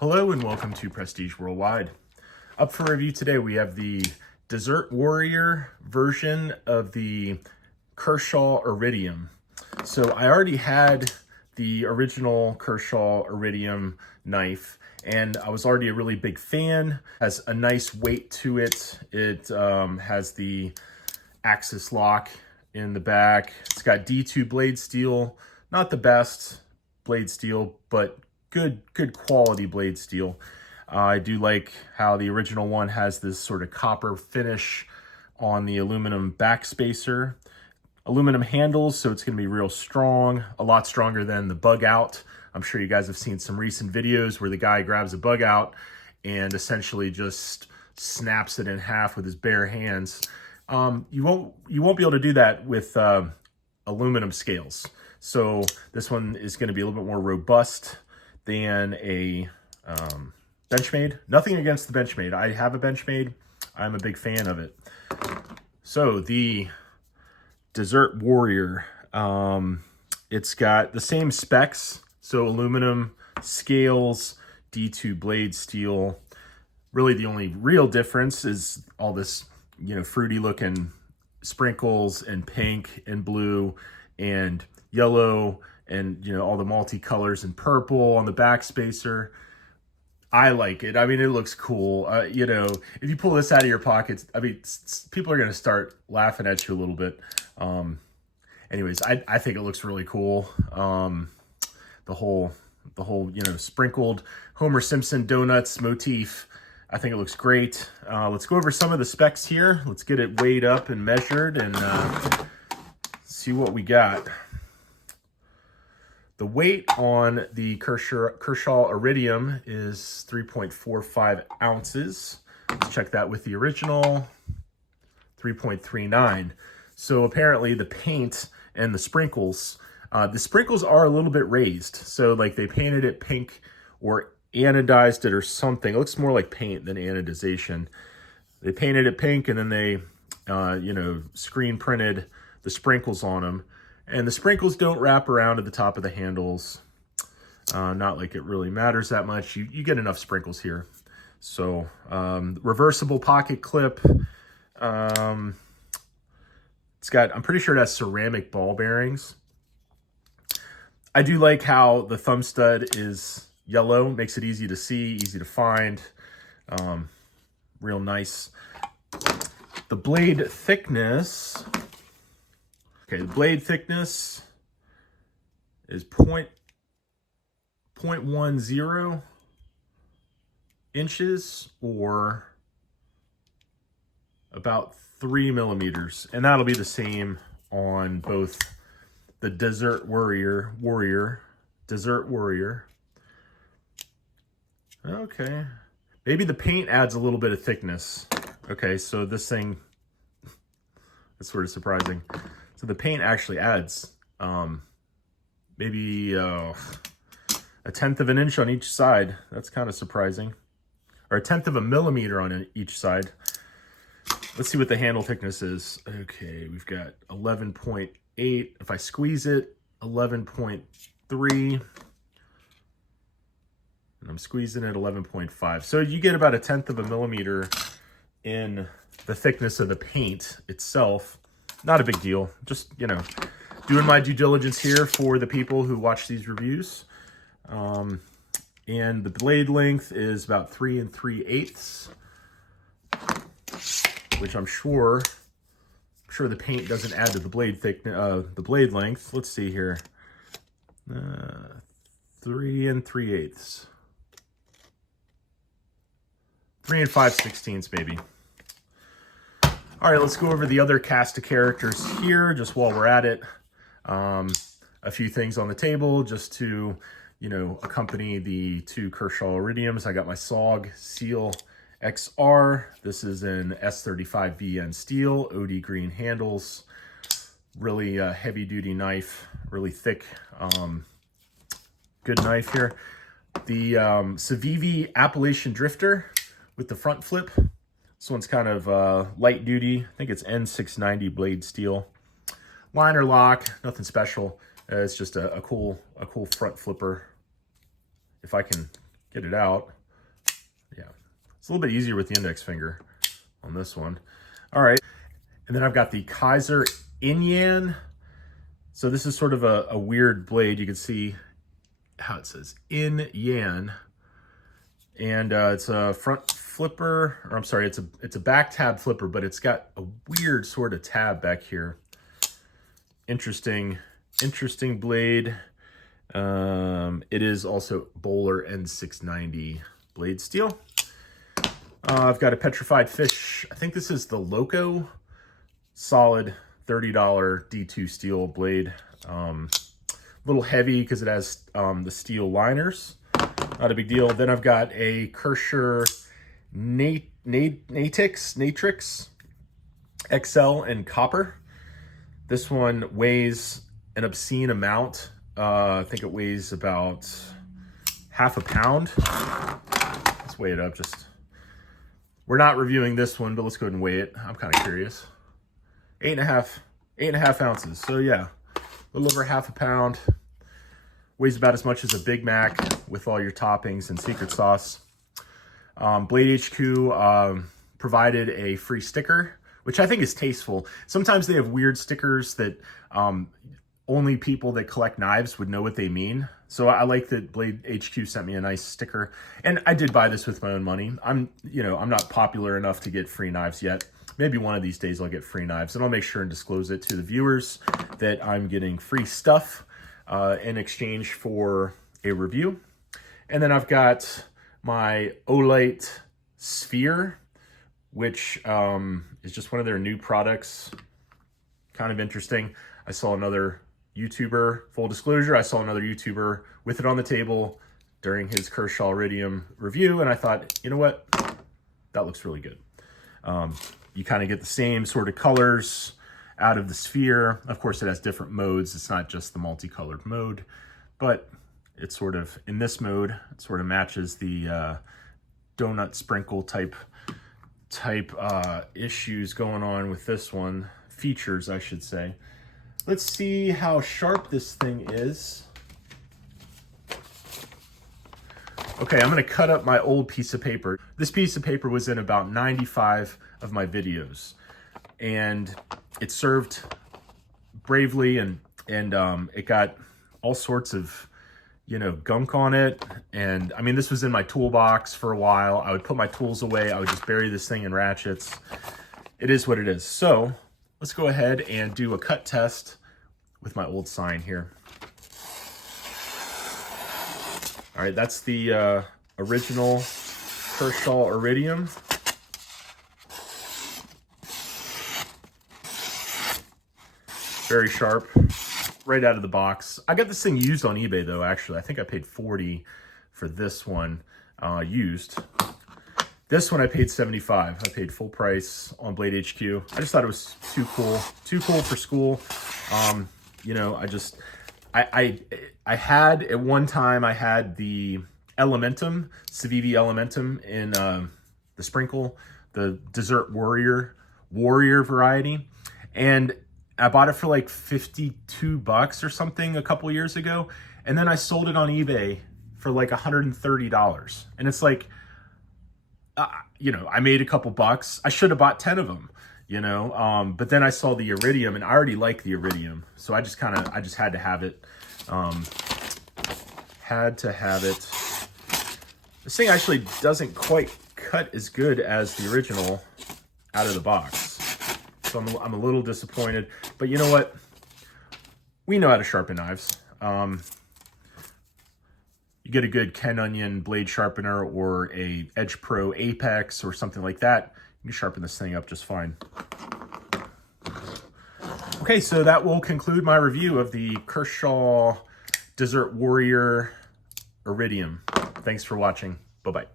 Hello and welcome to Prestige Worldwide. Up for review today, we have the Desert Warrior version of the Kershaw Iridium. So I already had the original Kershaw Iridium knife, and I was already a really big fan. Has a nice weight to it. It has the axis lock in the back. It's got D2 blade steel, not the best blade steel, but good quality blade steel. I do like how the original one has this sort of copper finish on the aluminum backspacer. Aluminum handles, so it's going to be real strong, a lot stronger than the bug out. I'm sure you guys have seen some recent videos where the guy grabs a bug out and essentially just snaps it in half with his bare hands. You won't be able to do that with aluminum scales. So this one is going to be a little bit more robust than a Benchmade. Nothing against the Benchmade. I have a Benchmade. I'm a big fan of it. So the Desert Warrior, it's got the same specs. So aluminum scales, D2 blade steel. Really the only real difference is all this, fruity looking sprinkles and pink and blue and yellow and, all the multicolors and purple on the backspacer. I like it. I mean, it looks cool. If you pull this out of your pockets, people are going to start laughing at you a little bit. Anyways, I think it looks really cool. The whole, sprinkled Homer Simpson donuts motif. I think it looks great. Let's go over some of the specs here. Let's get it weighed up and measured and see what we got. The weight on the Kershaw Iridium is 3.45 ounces. Let's check that with the original, 3.39. So apparently the paint and the sprinkles are a little bit raised. So like they painted it pink or anodized it or something. It looks more like paint than anodization. They painted it pink and then they, screen printed the sprinkles on them. And the sprinkles don't wrap around at the top of the handles. Not like it really matters that much. You get enough sprinkles here. So reversible pocket clip. It's got, I'm pretty sure it has ceramic ball bearings. I do like how the thumb stud is yellow. Makes it easy to see, easy to find. Real nice. The blade thickness. Okay, the blade thickness is 0.10 inches or about 3 millimeters. And that'll be the same on both the Desert Warrior. Okay, maybe the paint adds a little bit of thickness. Okay, so this thing, that's sort of surprising. So the paint actually adds maybe a 1/10 of an inch on each side. That's kind of surprising. Or a 1/10 of a millimeter on each side. Let's see what the handle thickness is. Okay, we've got 11.8. If I squeeze it, 11.3. And I'm squeezing it 11.5. So you get about a 1/10 of a millimeter in the thickness of the paint itself. Not a big deal. Just, doing my due diligence here for the people who watch these reviews. And the blade length is about 3 3/8, which I'm sure the paint doesn't add to the blade thickness, the blade length. Let's see here. 3 3/8. 3 5/16 maybe. All right, let's go over the other cast of characters here, just while we're at it. A few things on the table just to, accompany the two Kershaw Iridiums. I got my SOG Seal XR. This is an S35 VN steel, OD green handles. Really heavy duty knife, really thick, good knife here. The Civivi Appalachian Drifter with the front flip. This one's kind of light duty. I think it's N690 blade steel. Liner lock, nothing special. It's just a cool front flipper. If I can get it out. Yeah, it's a little bit easier with the index finger on this one. All right, and then I've got the Kaiser Inyan. So this is sort of a weird blade. You can see how it says Inyan, and it's a front flipper, or I'm sorry, it's a back tab flipper, but it's got a weird sort of tab back here. Interesting blade. It is also Bowler N690 blade steel. I've got a petrified fish. I think this is the Loco solid $30 D2 steel blade. A little heavy because it has the steel liners. Not a big deal. Then I've got a Kershaw Natrix XL in copper. This one weighs an obscene amount. I think it weighs about half a pound. Let's weigh it up. We're not reviewing this one, but let's go ahead and weigh it. I'm kind of curious. 8.5 ounces. So yeah, a little over half a pound. Weighs about as much as a Big Mac with all your toppings and secret sauce. Blade HQ provided a free sticker, which I think is tasteful. Sometimes they have weird stickers that only people that collect knives would know what they mean. So I like that Blade HQ sent me a nice sticker. And I did buy this with my own money. I'm not popular enough to get free knives yet. Maybe one of these days I'll get free knives, and I'll make sure and disclose it to the viewers that I'm getting free stuff in exchange for a review. And then I've got my Olight Sphere, which is just one of their new products. Kind of interesting. I saw another YouTuber, full disclosure, I saw another YouTuber with it on the table during his Kershaw Iridium review, and I thought, you know what? That looks really good. You kind of get the same sort of colors out of the Sphere. Of course, it has different modes. It's not just the multicolored mode, but it's sort of, in this mode, it sort of matches the donut sprinkle type issues going on with this one. Features, I should say. Let's see how sharp this thing is. Okay, I'm gonna cut up my old piece of paper. This piece of paper was in about 95 of my videos, and it served bravely, and it got all sorts of, gunk on it. And I mean, this was in my toolbox for a while. I would put my tools away. I would just bury this thing in ratchets. It is what it is. So let's go ahead and do a cut test with my old sign here. All right, that's the original Kershaw Iridium. Very sharp, right out of the box. I got this thing used on eBay though, actually. I think I paid $40 for this one used. This one I paid $75. I paid full price on Blade HQ. I just thought it was too cool for school. I had, at one time, I had the Elementum, Civivi Elementum in the sprinkle, the Desert Warrior variety. And I bought it for like $52 or something a couple years ago. And then I sold it on eBay for like $130. And it's like, I made a couple bucks. I should have bought 10 of them, but then I saw the Iridium, and I already like the Iridium. So I just had to have it. This thing actually doesn't quite cut as good as the original out of the box. So I'm a little disappointed, but you know what? We know how to sharpen knives. You get a good Ken Onion blade sharpener or a Edge Pro Apex or something like that, you can sharpen this thing up just fine. Okay, so that will conclude my review of the Kershaw Desert Warrior Iridium. Thanks for watching. Bye-bye.